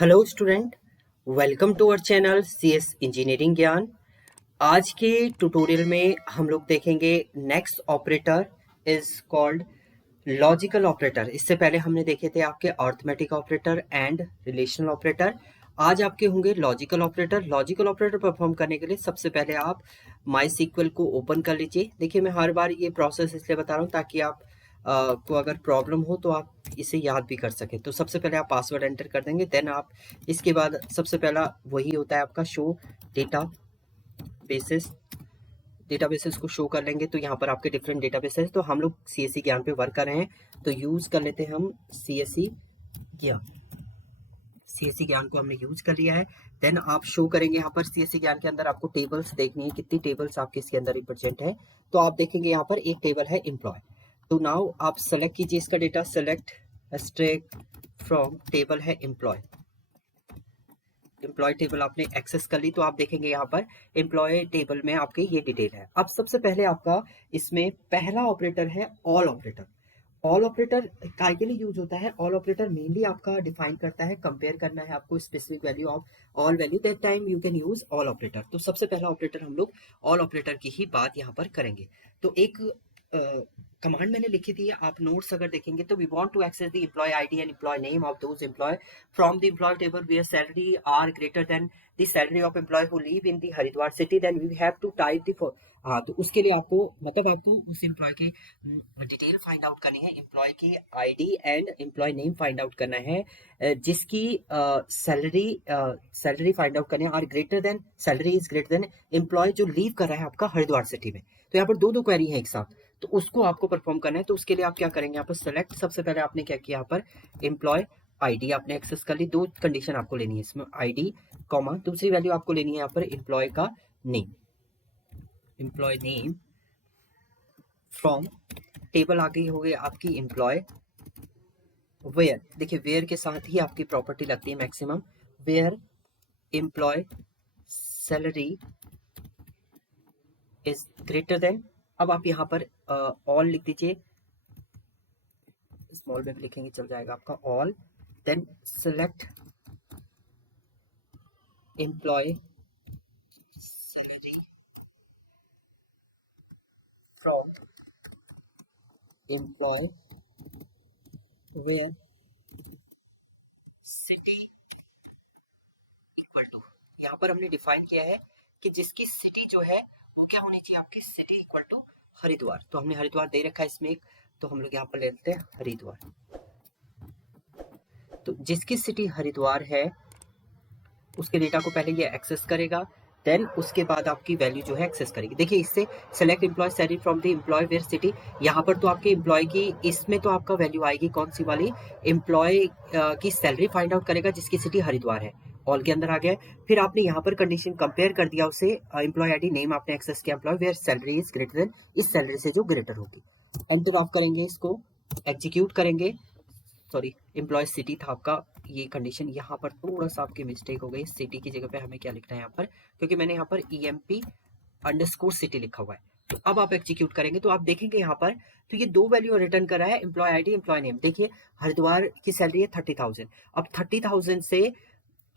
Hello student, welcome to our channel CS engineering Gyan. आज के tutorial में हम लोग देखेंगे next operator is called logical operator. इससे पहले हमने देखे थे आपके arithmetic operator and relational operator. आज आपके होंगे logical operator. Logical operator perform करने के लिए सबसे पहले आप माई सीक्वल को ओपन कर लीजिए। देखिए, मैं हर बार ये प्रोसेस इसलिए बता रहा हूँ ताकि आप को अगर प्रॉब्लम हो तो आप इसे याद भी कर सकें। तो सबसे पहले आप पासवर्ड एंटर कर देंगे, देन आप इसके बाद सबसे पहला वही होता है आपका शो डेटा बेसिस। डेटाबेसेस को शो कर लेंगे तो यहाँ पर आपके डिफरेंट डेटाबेसेस। तो हम लोग सीएससी ज्ञान पे वर्क कर रहे हैं, तो यूज कर लेते हैं हम सीएससी ज्ञान। सीएससी ज्ञान को हमने यूज कर लिया है। देन आप शो करेंगे यहाँ पर सीएससी ज्ञान के अंदर आपको टेबल्स देखनी है, कितनी टेबल्स आपके इसके अंदर रिप्रेजेंट है। तो आप देखेंगे यहाँ पर एक टेबल है एम्प्लॉय। तो नाउ आप सेलेक्ट कीजिए इसका data, select extract from table है एम्प्लॉय। एम्प्लॉय टेबल आपने एक्सेस कर ली, तो आप देखेंगे यहाँ पर एम्प्लॉय टेबल में आपके ये डिटेल है। अब सबसे पहले आपका इसमें पहला ऑपरेटर है ऑल ऑपरेटर। ऑल ऑपरेटर काय के लिए यूज होता है? ऑल ऑपरेटर मेनली आपका डिफाइन करता है, कंपेयर करना है आपको specific value of all value, that time you can use all operator. तो सबसे पहला ऑपरेटर हम लोग ऑल ऑपरेटर की ही बात यहाँ पर करेंगे। तो एक कमांड मैंने लिखी थी, आप नोट्स अगर देखेंगे तो we want to access the employee ID and employee name of those employee from the employee table where salary are greater than the salary of employee who live in the Haridwar city, then we have to type the. हाँ, तो उसके लिए आपको मतलब आपको उस employ की detail find out करनी है, एम्प्लॉय की ID and employee name find out करना है, जिसकी सैलरी फाइंड आउट करनी है, और greater than salary is greater than employee जो लीव कर रहा है आपका हरिद्वार सिटी में। तो यहाँ पर दो दो क्वेरी है एक साथ, तो उसको आपको परफॉर्म करना है। तो उसके लिए आप क्या करेंगे, यहाँ पर सेलेक्ट, सबसे पहले आपने क्या किया, यहाँ पर एम्प्लॉय आईडी आपने एक्सेस कर ली। दो कंडीशन आपको लेनी है इसमें, आईडी कॉमा दूसरी वैल्यू आपको लेनी है यहाँ पर एम्प्लॉय का name. Employee name from table आ गई हो गई आपकी एम्प्लॉय वेयर। देखिए, वेयर के साथ ही आपकी प्रॉपर्टी लगती है maximum, where employee salary is greater than. अब आप यहाँ पर ऑल लिख दीजिए, स्मॉल में भी लिखेंगे चल जाएगा आपका all. Then select employee salary from employee where city equal to, यहाँ पर हमने डिफाइन किया है कि जिसकी सिटी जो है वो क्या होनी चाहिए, आपकी सिटी इक्वल टू हरिद्वार। तो हमने हरिद्वार दे रखा है इसमें एक, तो हम लोग यहाँ पर ले लेते हैं हरिद्वार। तो जिसकी सिटी हरिद्वार है उसके डेटा को पहले ये एक्सेस करेगा, देन उसके बाद आपकी वैल्यू जो है एक्सेस करेगी। देखिए, इससे select employee salary from the employee where city, यहाँ पर तो आपके एम्प्लॉय की इसमें तो आपका वैल्यू आएगी कौन सी वाली, एम्प्लॉय की सैलरी फाइंड आउट करेगा जिसकी सिटी हरिद्वार है, ऑल के अंदर आ गया है। फिर आपने यहाँ पर कंडीशन कंपेयर कर दिया उसे, एम्प्लॉय आईडी नेम आपने एक्सेस किया, employee where salary is greater than, इस सैलरी से जो ग्रेटर होगी। एंटर ऑफ करेंगे, इसको एग्जीक्यूट करेंगे। सॉरी, एम्प्लॉय सिटी था आपका, ये कंडीशन यहाँ पर थोड़ा सा आपकी मिस्टेक हो गई, सिटी की जगह पे हमें क्या लिखना है यहाँ पर, क्योंकि मैंने यहाँ पर EMP अंडरस्कोर सिटी लिखा हुआ है। तो अब आप एग्जीक्यूट करेंगे तो आप देखेंगे यहाँ पर, तो ये दो वैल्यू रिटर्न कर रहा है, एम्प्लॉय आईडी एम्प्लॉय नेम। देखिए, हरिद्वार की सैलरी है 30,000। अब 30,000 से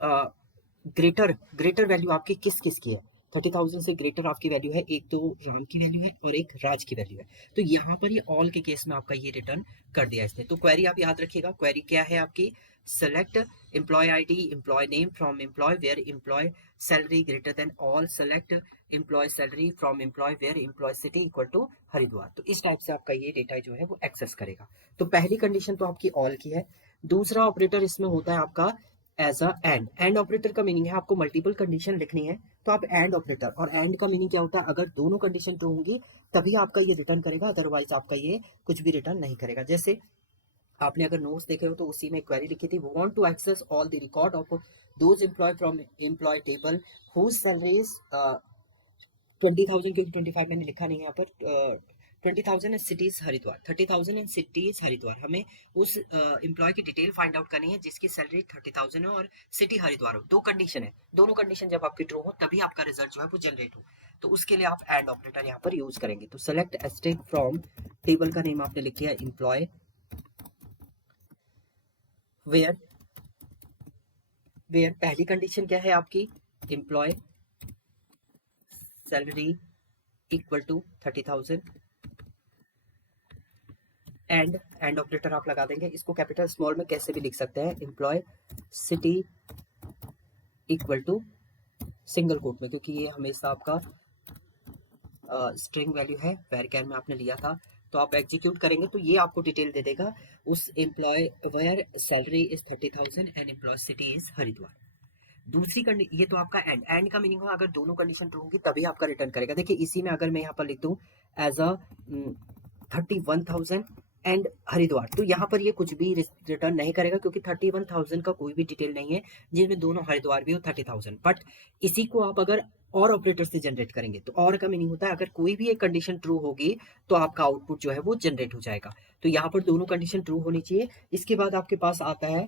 ग्रेटर ग्रेटर वैल्यू आपकी किस किस की है, 30,000 से ग्रेटर आपकी वैल्यू है, एक तो राम की वैल्यू है और एक राज की वैल्यू है। तो यहाँ पर ये ऑल के केस में आपका ये रिटर्न कर दिया इसने। तो क्वेरी आप याद रखिएगा, क्वेरी क्या है आपकी, select employee ID employee name from employee where employee salary greater than all, select employee salary from employee where employee city equal to Haridwar. तो इस टाइप से आपका ये डेटा जो है वो एक्सेस करेगा। तो पहली कंडीशन तो आपकी ऑल की है। दूसरा ऑपरेटर इसमें होता है आपका एज अ एंड ऑपरेटर का मीनिंग है आपको मल्टीपल कंडीशन लिखनी है, तो आप एंड ऑपरेटर, और एंड का मीनिंग क्या होता है, अगर दोनों कंडीशन ट्रू होंगी तभी आपका ये रिटर्न करेगा, अदरवाइज आपका ये कुछ भी रिटर्न नहीं करेगा। जैसे आपने अगर नोट्स देखे हो तो उसी में क्वेरी लिखी थी, वो want to access all the record of those employee from employee table whose salaries 20,000, क्योंकि 25 मैंने लिखा नहीं है यहाँ पर, 20,000 and cities Haridwar, 30,000 and cities Haridwar. हमें उस एम्प्लॉय की डिटेल फाइंड आउट करनी है जिसकी सैलरी 30,000 है और सिटी हरिद्वार हो। दो कंडीशन है, दोनों कंडीशन जब आपकी ट्रू हो तभी आपका रिजल्ट जो है वो जनरेट हो। तो उसके लिए आप एंड ऑपरेटर यहाँ पर यूज करेंगे। तो सेलेक्ट एस्टेक फ्रॉम, टेबल का नेम आपने लिख लिया एम्प्लॉय वेयर वेयर पहली कंडीशन क्या है आपकी, employee salary equal to 30,000 and operator आप लगा देंगे, इसको कैपिटल स्मॉल में कैसे भी लिख सकते हैं, employee city equal to single quote में, क्योंकि ये हमेशा आपका स्ट्रिंग वैल्यू है, वेर कैर में आपने लिया था। तो आप एग्जीक्यूट करेंगे तो ये आपको डिटेल दे देगा उस employee where salary is 30,000 and employee city is Haridwar. दूसरी कंडीशन, ये तो आपका एंड का मीनिंग हो अगर दोनों कंडीशन ट्रू होंगी तभी आपका रिटर्न करेगा। देखिए इसी में अगर मैं यहाँ पर लिख दूं एज अ 31,000 एंड हरिद्वार, तो यहाँ पर ये कुछ भी रिटर्न नहीं करेगा क्योंकि 31,000 का कोई भी डिटेल नहीं है जिसमें दोनों हरिद्वार भी हो 30,000। बट इसी को आप अगर और ऑपरेटर से जनरेट करेंगे तो और का मीनिंग होता है अगर कोई भी एक कंडीशन ट्रू होगी तो आपका आउटपुट जो है वो जनरेट हो जाएगा। तो यहाँ पर दोनों कंडीशन ट्रू होनी चाहिए। इसके बाद आपके पास आता है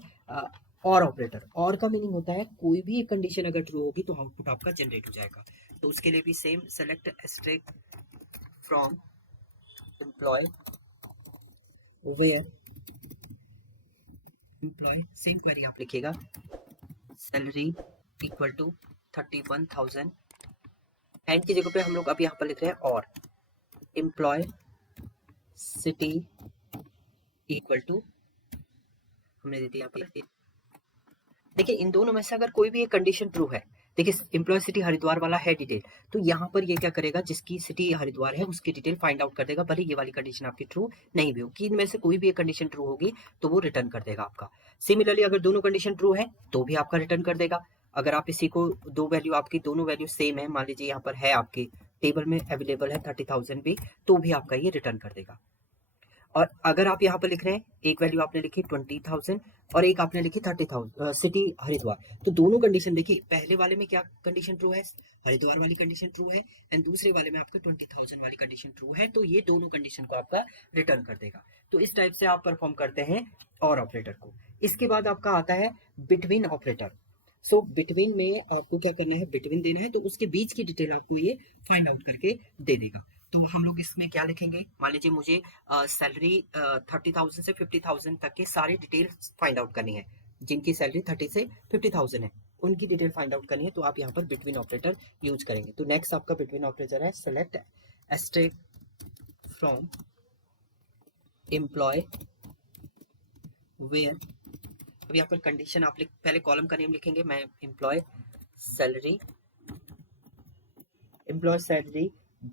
और ऑपरेटर। और का मीनिंग होता है कोई भी एक कंडीशन अगर ट्रू होगी तो आउटपुट आपका जनरेट हो जाएगा। तो उसके लिए भी same, select asterisk from employee where employee, same query आप लिखिएगा, सैलरी इक्वल टू 31,000 एंड की जगह पे हम लोग अब यहाँ पर लिख रहे हैं और एम्प्लॉय सिटी इक्वल टू, हमने दे दिया यहाँ पर। देखिए इन दोनों में से अगर कोई भी एक कंडीशन ट्रू है, देखिए एम्प्लॉय सिटी हरिद्वार वाला है डिटेल, तो यहाँ पर ये क्या करेगा, जिसकी सिटी हरिद्वार है उसकी डिटेल फाइंड आउट कर देगा, भले ये वाली कंडीशन आपकी ट्रू नहीं भी होगी। इनमें से कोई भी एक कंडीशन ट्रू होगी तो वो रिटर्न कर देगा आपका। सिमिलरली अगर दोनों कंडीशन ट्रू है तो भी आपका रिटर्न कर देगा। अगर आप इसी को दो वैल्यू, आपकी दोनों वैल्यू सेम है, मान लीजिए यहाँ पर है आपकी टेबल में अवेलेबल है 30,000 भी, तो भी आपका ये रिटर्न कर देगा। और अगर आप यहाँ पर लिख रहे हैं एक वैल्यू आपने लिखी 20,000 और एक आपने लिखी 30,000 सिटी हरिद्वार, तो दोनों कंडीशन देखिए, पहले वाले में क्या कंडीशन ट्रू है, हरिद्वार वाली कंडीशन ट्रू है एंड दूसरे वाले में आपका 20,000 वाली कंडीशन ट्रू है, तो ये दोनों कंडीशन को आपका रिटर्न कर देगा। तो इस टाइप से आप परफॉर्म करते हैं और ऑपरेटर को। इसके बाद आपका आता है बिटवीन ऑपरेटर। सो बिटवीन में आपको क्या करना है, बिटवीन देना है, तो उसके बीच की डिटेल आपको ये फाइंड आउट करके दे देगा। तो हम लोग इसमें क्या लिखेंगे, मान लीजिए मुझे सैलरी 30,000 से 50,000 तक के सारी डिटेल फाइंड आउट करनी है, जिनकी सैलरी 30 से 50,000 है उनकी डिटेल फाइंड आउट करनी है, तो आप यहाँ पर बिटवीन ऑपरेटर यूज करेंगे। तो नेक्स्ट आपका बिटवीन ऑपरेटर है select asterisk from employee where, अब यहाँ पर कंडीशन आप पहले कॉलम का नेम लिखेंगे, मैं employee salary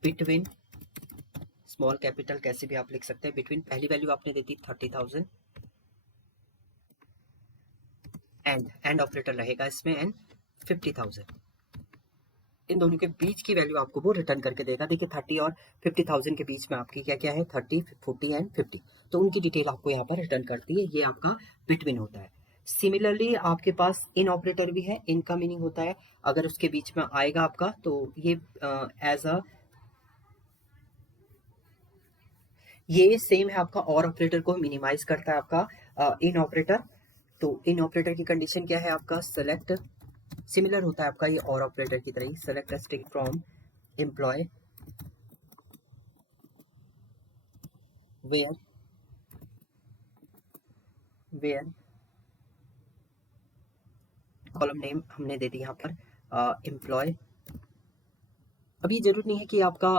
between, small capital कैसे भी आप लिख सकते हैं, बिटवीन पहली वैल्यू आपने दी थी 30,000 एंड ऑपरेटर रहेगा इसमें एंड 50,000, इन दोनों के बीच की वैल्यू आपको वो रिटर्न करके देगा। देखिए 30 और 50,000 के बीच में आपकी क्या क्या है, 30, 40 एंड 50, तो उनकी डिटेल आपको यहाँ पर रिटर्न करती है, ये आपका बिटवीन होता है। सिमिलरली आपके पास इन ऑपरेटर भी है, इन का मीनिंग होता है अगर उसके बीच में आएगा आपका, तो ये एज अ, ये सेम है आपका और ऑपरेटर को मिनिमाइज करता है आपका इन ऑपरेटर। तो इन ऑपरेटर की कंडीशन क्या है आपका, सेलेक्ट, सिमिलर होता है आपका ये और ऑपरेटर की तरह ही, select asterisk from employee where column name हमने दे दी यहाँ पर एम्प्लॉय। अभी जरूरत नहीं है कि आपका,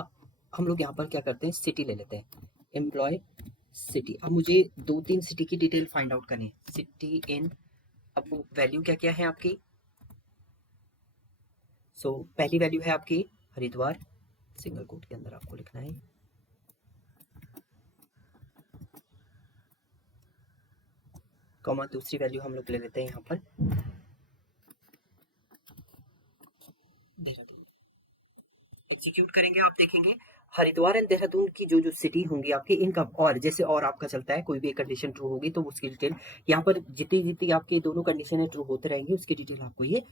हम लोग यहाँ पर क्या करते हैं, सिटी ले लेते हैं, एम्प्लॉय सिटी। अब मुझे 2-3 सिटी की डिटेल फाइंड आउट करनी है, सिटी इन, अब वो वैल्यू क्या क्या है आपकी, सो पहली वैल्यू है आपकी हरिद्वार, सिंगल कोट के अंदर आपको लिखना है, कॉमा दूसरी वैल्यू हम लोग ले लेते हैं यहाँ पर देहरादून। एग्जीक्यूट करेंगे आप देखेंगे हरिद्वार एंड देहरादून की जो जो सिटी होंगी आपकी, इनका और जैसे और आपका चलता है, कोई भी एक कंडीशन ट्रू होगी तो उसकी डिटेल यहाँ पर जितनी जितनी आपकी दोनों कंडीशन ट्रू होते रहेंगे उसकी डिटेल आपको ये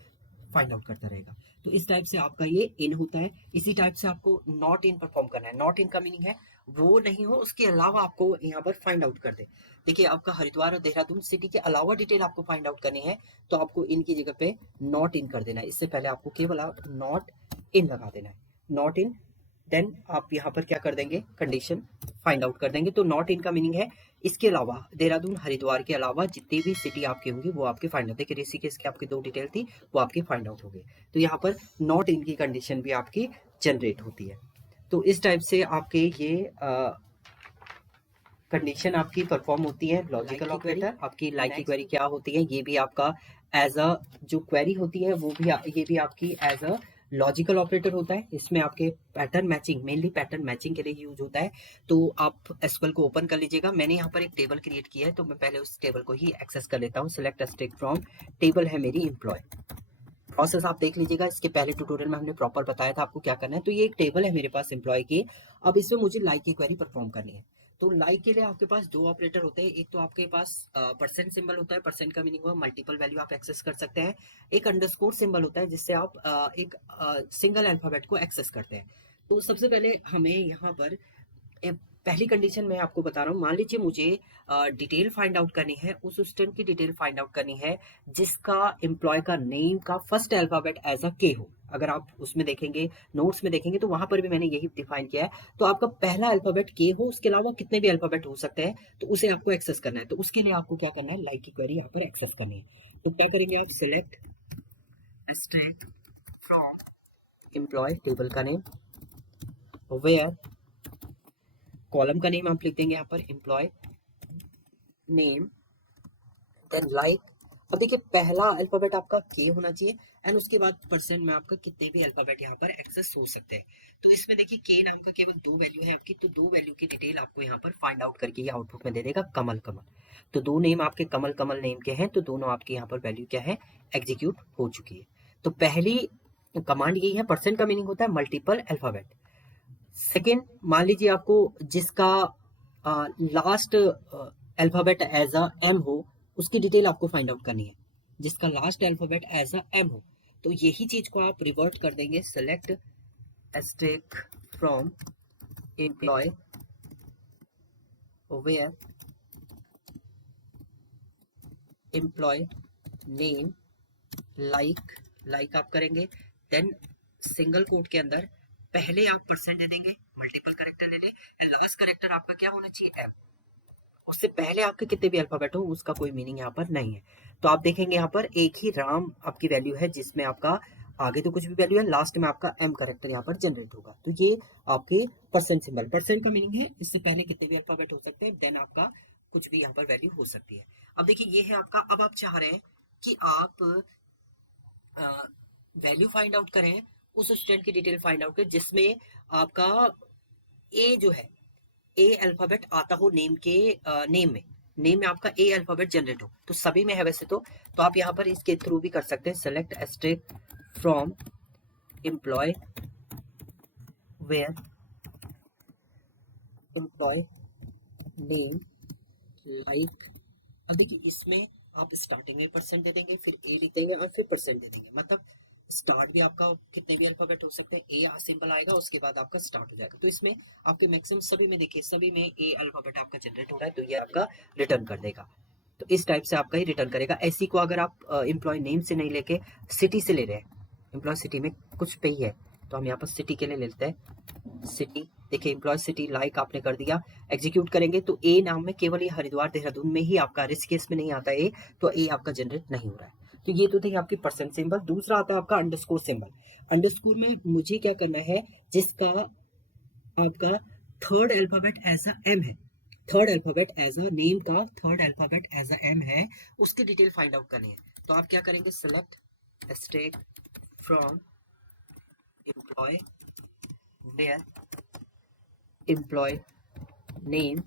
फाइंड आउट करता रहेगा। तो इस टाइप से आपका ये इन होता है। इसी टाइप से आपको नॉट इन परफॉर्म करना है। नॉट इन का मीनिंग है वो नहीं हो उसके अलावा आपको यहाँ पर फाइंड आउट कर दे। देखिए आपका हरिद्वार और देहरादून सिटी के अलावा डिटेल आपको फाइंड आउट करनी है, तो आपको इनकी जगह पे नॉट इन कर देना है। इससे पहले आपको केवल नॉट इन लगा देना है, नॉट इन देन आप यहाँ पर क्या कर देंगे, कंडीशन फाइंड आउट कर देंगे। तो नॉट इन का मीनिंग है इसके अलावा, देहरादून हरिद्वार के अलावा जितनी भी सिटी आपकी होंगी वो आपके फाइंड आउट। देखिए ऋषिकेश की आपकी 2 डिटेल थी वो आपकी फाइंड आउट हो गई। तो यहाँ पर नॉट इन की कंडीशन भी आपकी जनरेट होती है। तो इस टाइप से आपके ये कंडीशन आपकी परफॉर्म होती है। लॉजिकल ऑपरेटर आपकी लाइक की क्वेरी क्या होती है, ये भी आपका एज अ जो क्वेरी होती है वो भी ये भी आपकी एज अ लॉजिकल ऑपरेटर होता है। इसमें आपके pattern matching, mainly pattern matching के लिए यूज होता है। तो आप एसक्यूएल को ओपन कर लीजिएगा। मैंने यहाँ पर एक टेबल क्रिएट किया है तो मैं पहले उस टेबल को ही एक्सेस कर लेता हूँ। सिलेक्ट स्टैक फ्रॉम, टेबल है मेरी एम्प्लॉय। प्रोसेस आप देख लीजिएगा, इसके पहले ट्यूटोरियल में हमने प्रॉपर बताया था आपको क्या करना है। तो ये एक टेबल है मेरे पास एम्प्लॉय की। अब इसमें मुझे लाइक की क्वेरी परफॉर्म करनी है। तो लाइक के लिए आपके पास 2 ऑपरेटर होते हैं। एक तो आपके पास परसेंट सिंबल होता है, परसेंट का मीनिंग हुआ मल्टीपल वैल्यू आप एक्सेस कर सकते हैं। एक अंडरस्कोर सिंबल होता है जिससे आप एक सिंगल अल्फाबेट को एक्सेस करते हैं। तो सबसे पहले हमें यहाँ पर पहली कंडीशन मैं आपको बता रहा हूँ। मान लीजिए मुझे डिटेल फाइंड आउट करनी है, उस स्टूडेंट की डिटेल फाइंड आउट करनी है जिसका एम्प्लॉय का नेम का फर्स्ट अल्फाबेट एज अ के हो। अगर आप उसमें देखेंगे, नोट्स में देखेंगे तो वहां पर भी मैंने यही डिफाइन किया है। तो आपका पहला अल्फाबेट के हो, उसके अलावा कितने भी अल्फाबेट हो सकते हैं, तो उसे आपको एक्सेस करना है। तो उसके लिए आपको क्या करना है, लाइक की क्वेरी यहाँ पर एक्सेस करनी है। तो क्या करेंगे आप, select stack from employee, table का नेम, वेयर, कॉलम का नेम आप लिख देंगे यहाँ पर एम्प्लॉय नेम, देन लाइक। अब देखिए पहला अल्फाबेट आपका के होना चाहिए एंड उसके बाद परसेंट में आपका कितने भी अल्फाबेट यहाँ पर एक्सेस हो सकते हैं। तो इसमें देखिए के नाम का केवल 2 वैल्यू है आपकी, तो 2 वैल्यू की डिटेल आपको यहाँ पर फाइंड आउट करके ये आउटपुट में दे देगा कमल कमल। तो 2 नेम आपके कमल कमल नेम के हैं, तो दोनों आपके यहाँ पर वैल्यू क्या है, एग्जीक्यूट हो चुकी है। तो पहली कमांड यही है, परसेंट का मीनिंग होता है मल्टीपल अल्फाबेट। सेकेंड, मान लीजिए आपको जिसका last alphabet as a M हो, उसकी डिटेल आपको फाइंड आउट करनी है, जिसका last alphabet as a M हो। तो यही चीज को आप रिवर्ट कर देंगे, select star from employee where employee name like, like आप करेंगे। देन सिंगल कोट के अंदर पहले आप परसेंट दे देंगे, मल्टीपल करेक्टर ले ले, लास्ट करेक्टर आपका क्या होना चाहिए, एम। उससे पहले आपके कितने भी अल्फाबेट हो उसका कोई मीनिंग यहाँ पर नहीं है। तो आप देखेंगे यहाँ पर एक ही राम आपकी वैल्यू है जिसमें आपका आगे तो कुछ भी वैल्यू है, लास्ट में आपका एम करेक्टर यहाँ पर जनरेट होगा। तो ये आपके परसेंट सिंबल, परसेंट का मीनिंग है इससे पहले कितने भी अल्फाबेट हो सकते हैं, देन आपका कुछ भी यहाँ पर वैल्यू हो सकती है। अब देखिए ये है आपका, अब आप चाह रहे हैं कि आप वैल्यू फाइंड आउट करें, उस स्टूडेंट की डिटेल फाइंड आउट करें जिसमें आपका ए जो है, ए अल्फाबेट आता हो नेम के नेम में आपका ए अल्फाबेट जनरेट हो। तो सभी में है वैसे तो आप यहाँ पर इसके थ्रू भी कर सकते हैं, select star from employee where employee name like. अब देखिए इसमें आप स्टार्टिंग में परसेंट दे देंगे, फिर ए लिख देंगे और फिर परसेंट दे देंगे। मतलब स्टार्ट भी आपका कितने भी अल्फाबेट हो सकते हैं, ए सिंबल आएगा उसके बाद आपका स्टार्ट हो जाएगा। तो इसमें आपके मैक्सिमम सभी में देखिए, सभी में ए अल्फाबेट आपका जनरेट हो रहा है, तो ये आपका रिटर्न कर देगा। तो इस टाइप से आपका ही रिटर्न करेगा। ऐसी को अगर आप एम्प्लॉय नेम से नहीं लेके सिटी से ले रहे हैं, एम्प्लॉय सिटी में कुछ पे ही है, तो हम यहाँ पर सिटी के लिए लेते हैं सिटी। देखिए एम्प्लॉय सिटी लाइक आपने कर दिया, एग्जीक्यूट करेंगे तो ए नाम में केवल ये हरिद्वार देहरादून में ही आपका, रिस्क केस में नहीं आता ए, तो ए आपका जनरेट नहीं हो रहा है। तो ये तो थी आपकी परसेंट सिंबल। दूसरा आता है आपका अंडरस्कोर सिंबल। अंडरस्कोर में मुझे क्या करना है, जिसका आपका third alphabet as a M है, third alphabet as a name का third alphabet as a M है, उसकी डिटेल फाइंड आउट करनी है। तो आप क्या करेंगे, select star from employee where employee name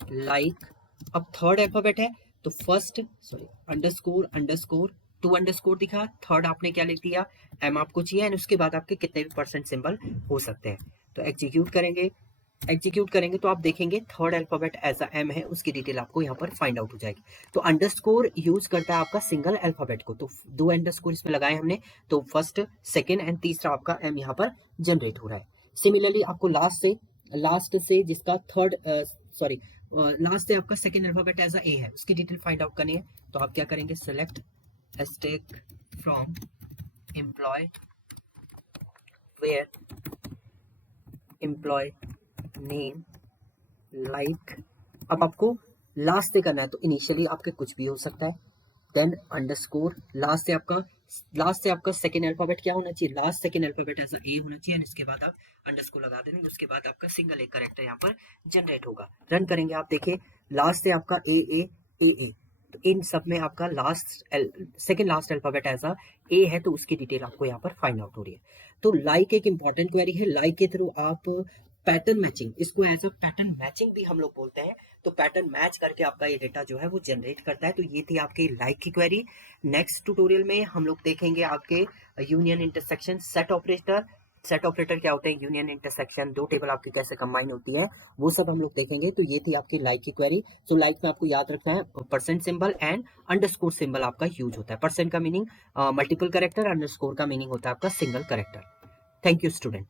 like. अब थर्ड अल्फाबेट है तो फर्स्ट अंडरस्कोर अंडरस्कोर 2 अंडरस्कोर दिखा, थर्ड आपने क्या लिख दिया, एम आपको चाहिए एंड उसके बाद आपके कितने भी परसेंट सिंबल हो सकते हैं। तो एग्जीक्यूट करेंगे, एग्जीक्यूट करेंगे तो आप देखेंगे third alphabet as a M है, उसकी डिटेल आपको यहाँ पर फाइंड आउट हो जाएगी। तो अंडरस्कोर यूज करता है आपका सिंगल अल्फाबेट को, तो 2 अंडरस्कोर इसमें लगाए हमने, तो फर्स्ट सेकेंड एंड तीसरा आपका एम यहाँ पर जनरेट हो रहा है। सिमिलरली आपको लास्ट से जिसका थर्ड लास्ट से आपका सेकेंड अल्फाबेट एज अ ए है, उसकी डिटेल फाइंड आउट करनी है। तो आप क्या करेंगे, select star from employee where employee name like, अब आपको लास्ट से करना है तो इनिशियली आपके कुछ भी हो सकता है, देन अंडरस्कोर, लास्ट से आपका सेकेंड अल्फाबेट क्या होना चाहिए, लास्ट सेकेंड अल्फाबेट ऐसा ए होना चाहिए, इसके बाद आप अंडरस्कोर लगा देंगे, उसके बाद आपका सिंगल एक करेक्टर यहाँ पर जनरेट होगा। रन करेंगे आप देखिए, लास्ट से आपका ए, तो इन सब में आपका सेकेंड लास्ट अल्फाबेट ऐसा ए है, तो उसकी डिटेल आपको यहाँ पर फाइंड आउट हो रही है। तो लाइक एक इंपॉर्टेंट क्वेरी है, लाइक के थ्रू आप पैटर्न मैचिंग, इसको एज अ पैटर्न मैचिंग भी हम लोग बोलते हैं, तो पैटर्न मैच करके आपका ये डेटा जो है वो जनरेट करता है। तो ये थी आपकी लाइक की क्वेरी। नेक्स्ट ट्यूटोरियल में हम लोग देखेंगे आपके union intersection set operator. Set operator क्या होते हैं, यूनियन इंटरसेक्शन, दो टेबल आपकी कैसे कंबाइन होती है, वो सब हम लोग देखेंगे। तो ये थी आपकी लाइक की क्वेरी। सो लाइक में आपको याद रखना है percent symbol and underscore symbol आपका यूज होता है। परसेंट का मीनिंग मल्टीपल करेक्टर, अंडरस्कोर का मीनिंग होता है आपका single character. Thank you student.